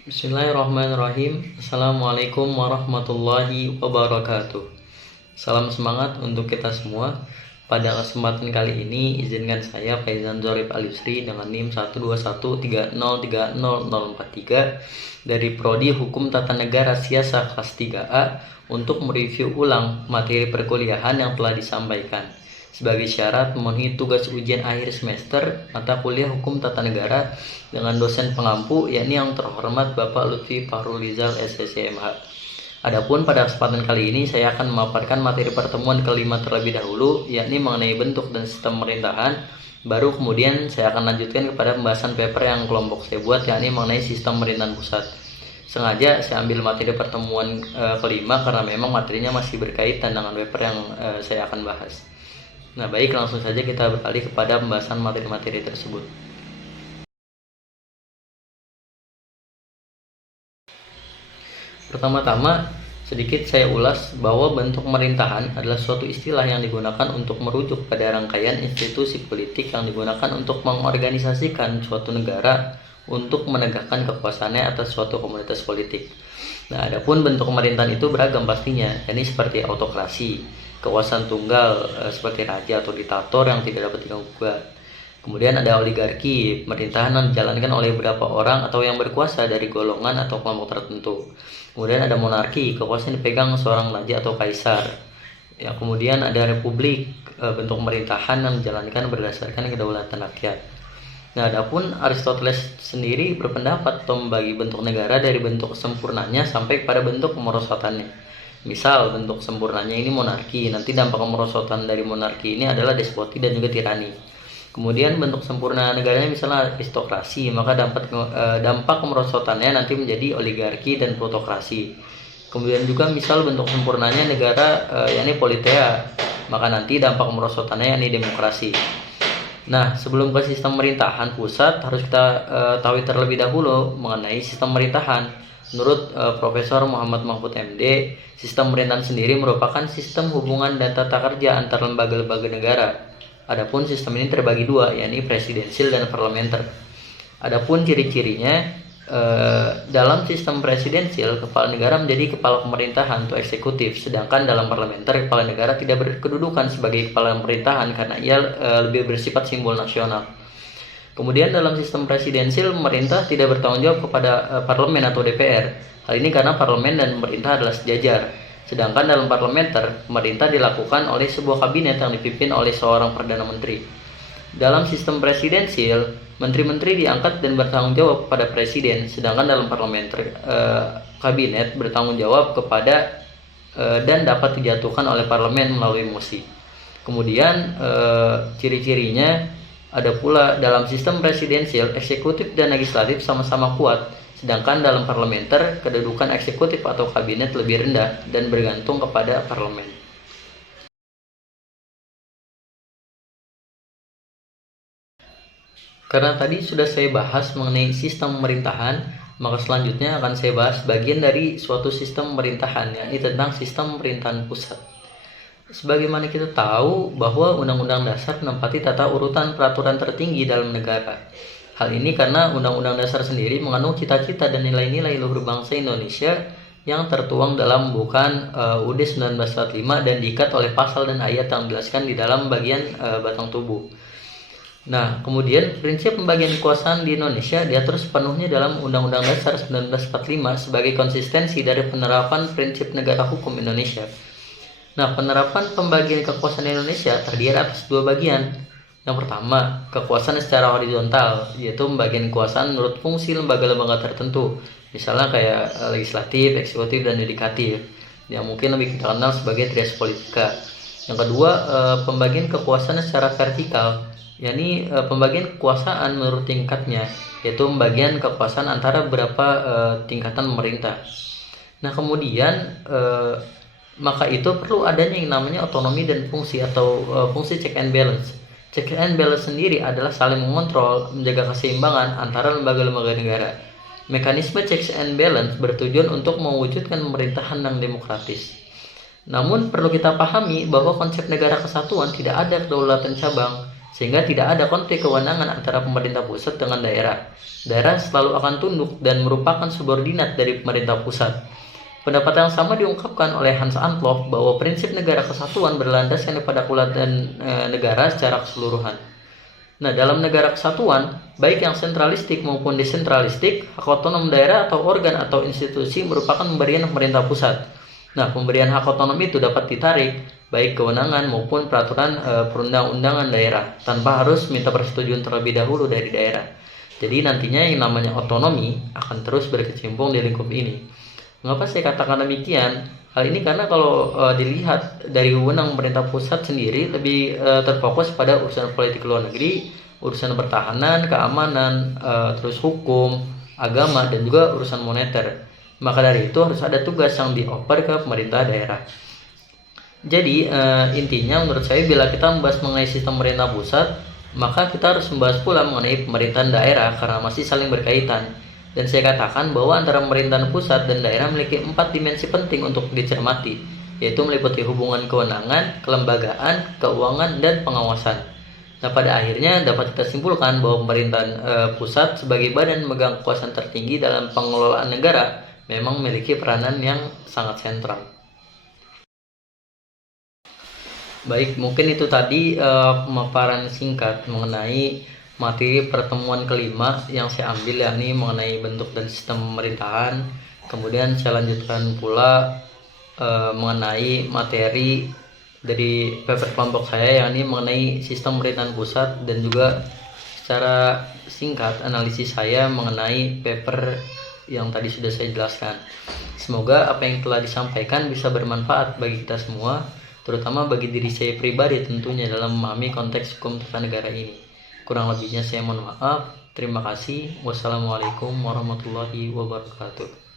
Bismillahirrahmanirrahim. Assalamualaikum warahmatullahi wabarakatuh. Salam semangat untuk kita semua. Pada kesempatan kali ini, izinkan saya Faizan Zorib Al-Yusri dengan NIM 12130300043 dari Prodi Hukum Tata Negara Siasah kelas 3A untuk mereview ulang materi perkuliahan yang telah disampaikan. Sebagai syarat memenuhi tugas ujian akhir semester mata kuliah Hukum Tata Negara dengan dosen pengampu yakni yang terhormat Bapak Lutfi Fahrulizal SSCMH. Adapun pada kesempatan kali ini saya akan memaparkan materi pertemuan kelima terlebih dahulu yakni mengenai bentuk dan sistem pemerintahan. Baru kemudian saya akan lanjutkan kepada pembahasan paper yang kelompok saya buat yakni mengenai sistem pemerintahan pusat. Sengaja saya ambil materi pertemuan kelima karena memang materinya masih berkaitan dengan paper yang saya akan bahas. Nah, baik, langsung saja kita beralih kepada pembahasan materi-materi tersebut. Pertama-tama, sedikit saya ulas bahwa bentuk pemerintahan adalah suatu istilah yang digunakan untuk merujuk pada rangkaian institusi politik yang digunakan untuk mengorganisasikan suatu negara untuk menegakkan kekuasaannya atas suatu komunitas politik. Nah, adapun bentuk pemerintahan itu beragam pastinya, yakni seperti autokrasi, kekuasaan tunggal seperti raja atau diktator yang tidak dapat diganggu-gugat. Kemudian ada oligarki, pemerintahan yang dijalankan oleh beberapa orang atau yang berkuasa dari golongan atau kelompok tertentu. Kemudian ada monarki, kekuasaan dipegang seorang raja atau kaisar. Ya, kemudian ada republik, bentuk pemerintahan yang dijalankan berdasarkan kedaulatan rakyat. Nah, adapun Aristoteles sendiri berpendapat atau membagi bentuk negara dari bentuk sempurnanya sampai pada bentuk kemerosotannya. Misal bentuk sempurnanya ini monarki, nanti dampak kemerosotan dari monarki ini adalah despoti dan juga tirani. Kemudian bentuk sempurna negaranya misalnya aristokrasi, maka dampak kemerosotannya nanti menjadi oligarki dan plutokrasi. Kemudian juga misal bentuk sempurnanya negara yakni politeia, maka nanti dampak kemerosotannya yakni demokrasi. Nah, sebelum ke sistem pemerintahan pusat harus kita tahu terlebih dahulu mengenai sistem pemerintahan. Menurut Profesor Muhammad Mahfud MD, sistem pemerintahan sendiri merupakan sistem hubungan dan tata kerja antar lembaga-lembaga negara. Adapun sistem ini terbagi dua, yakni presidensial dan parlementer. Adapun ciri-cirinya, dalam sistem presidensial, kepala negara menjadi kepala pemerintahan atau eksekutif, sedangkan dalam parlementer, kepala negara tidak berkedudukan sebagai kepala pemerintahan karena ia lebih bersifat simbol nasional. Kemudian dalam sistem presidensial, pemerintah tidak bertanggung jawab kepada parlemen atau DPR. Hal ini karena parlemen dan pemerintah adalah sejajar. Sedangkan dalam parlementer, pemerintah dilakukan oleh sebuah kabinet yang dipimpin oleh seorang perdana menteri. Dalam sistem presidensial, menteri-menteri diangkat dan bertanggung jawab kepada presiden, sedangkan dalam parlementer, kabinet bertanggung jawab kepada dan dapat dijatuhkan oleh parlemen melalui mosi. Kemudian ciri-cirinya ada pula dalam sistem presidensial, eksekutif dan legislatif sama-sama kuat, sedangkan dalam parlementer kedudukan eksekutif atau kabinet lebih rendah dan bergantung kepada parlemen. Karena tadi sudah saya bahas mengenai sistem pemerintahan, maka selanjutnya akan saya bahas bagian dari suatu sistem pemerintahan, yakni tentang sistem pemerintahan pusat. Sebagaimana kita tahu bahwa Undang-Undang Dasar menempati tata urutan peraturan tertinggi dalam negara. Hal ini karena Undang-Undang Dasar sendiri mengandung cita-cita dan nilai-nilai luhur bangsa Indonesia yang tertuang dalam pembukaan UUD 1945 dan diikat oleh pasal dan ayat yang dijelaskan di dalam bagian batang tubuh. Nah, kemudian prinsip pembagian kekuasaan di Indonesia diatur sepenuhnya dalam Undang-Undang Dasar 1945 sebagai konsistensi dari penerapan prinsip negara hukum Indonesia. Nah, penerapan pembagian kekuasaan di Indonesia terdiri atas dua bagian. Yang pertama, kekuasaan secara horizontal, yaitu pembagian kekuasaan menurut fungsi lembaga-lembaga tertentu, misalnya kayak legislatif, eksekutif, dan yudikatif, yang mungkin lebih kita kenal sebagai trias politika. Yang kedua, pembagian kekuasaan secara vertikal, yakni pembagian kekuasaan menurut tingkatnya, yaitu pembagian kekuasaan antara beberapa tingkatan pemerintah. Nah, kemudian maka itu perlu adanya yang namanya otonomi dan fungsi atau fungsi check and balance. Check and balance sendiri adalah saling mengontrol, menjaga keseimbangan antara lembaga-lembaga negara. Mekanisme checks and balance bertujuan untuk mewujudkan pemerintahan yang demokratis. Namun perlu kita pahami bahwa konsep negara kesatuan tidak ada kedaulatan cabang. sehingga tidak ada konflik kewenangan antara pemerintah pusat dengan daerah. Daerah selalu akan tunduk dan merupakan subordinat dari pemerintah pusat. Pendapat yang sama diungkapkan oleh Hans Antloff bahwa prinsip negara kesatuan berlandaskan pada kedaulatan negara secara keseluruhan. Nah, dalam negara kesatuan, baik yang sentralistik maupun desentralistik, hak otonom daerah atau organ atau institusi merupakan pemberian pemerintah pusat. Nah, pemberian hak otonom itu dapat ditarik, baik kewenangan maupun peraturan perundang-undangan daerah, tanpa harus minta persetujuan terlebih dahulu dari daerah. Jadi nantinya yang namanya otonomi akan terus berkecimpung di lingkup ini. Mengapa saya katakan demikian? Hal ini karena kalau dilihat dari wewenang pemerintah pusat sendiri lebih terfokus pada urusan politik luar negeri, urusan pertahanan, keamanan, terus hukum, agama, dan juga urusan moneter. Maka dari itu harus ada tugas yang dioper ke pemerintah daerah. Jadi intinya menurut saya bila kita membahas mengenai sistem pemerintah pusat, maka kita harus membahas pula mengenai pemerintahan daerah karena masih saling berkaitan. Dan saya katakan bahwa antara pemerintahan pusat dan daerah memiliki 4 dimensi penting untuk dicermati, yaitu meliputi hubungan kewenangan, kelembagaan, keuangan, dan pengawasan. Nah, pada akhirnya dapat kita simpulkan bahwa pemerintahan pusat sebagai badan memegang kekuasaan tertinggi dalam pengelolaan negara memang memiliki peranan yang sangat sentral. Baik, mungkin itu tadi pemaparan singkat mengenai materi pertemuan kelima yang saya ambil, yakni mengenai bentuk dan sistem pemerintahan. Kemudian saya lanjutkan pula mengenai materi dari paper kelompok saya, yakni mengenai sistem pemerintahan pusat, dan juga secara singkat analisis saya mengenai paper yang tadi sudah saya jelaskan. Semoga apa yang telah disampaikan bisa bermanfaat bagi kita semua, terutama bagi diri saya pribadi tentunya dalam memahami konteks hukum tata negara ini. Kurang lebihnya saya mohon maaf. Terima kasih. Wassalamualaikum warahmatullahi wabarakatuh.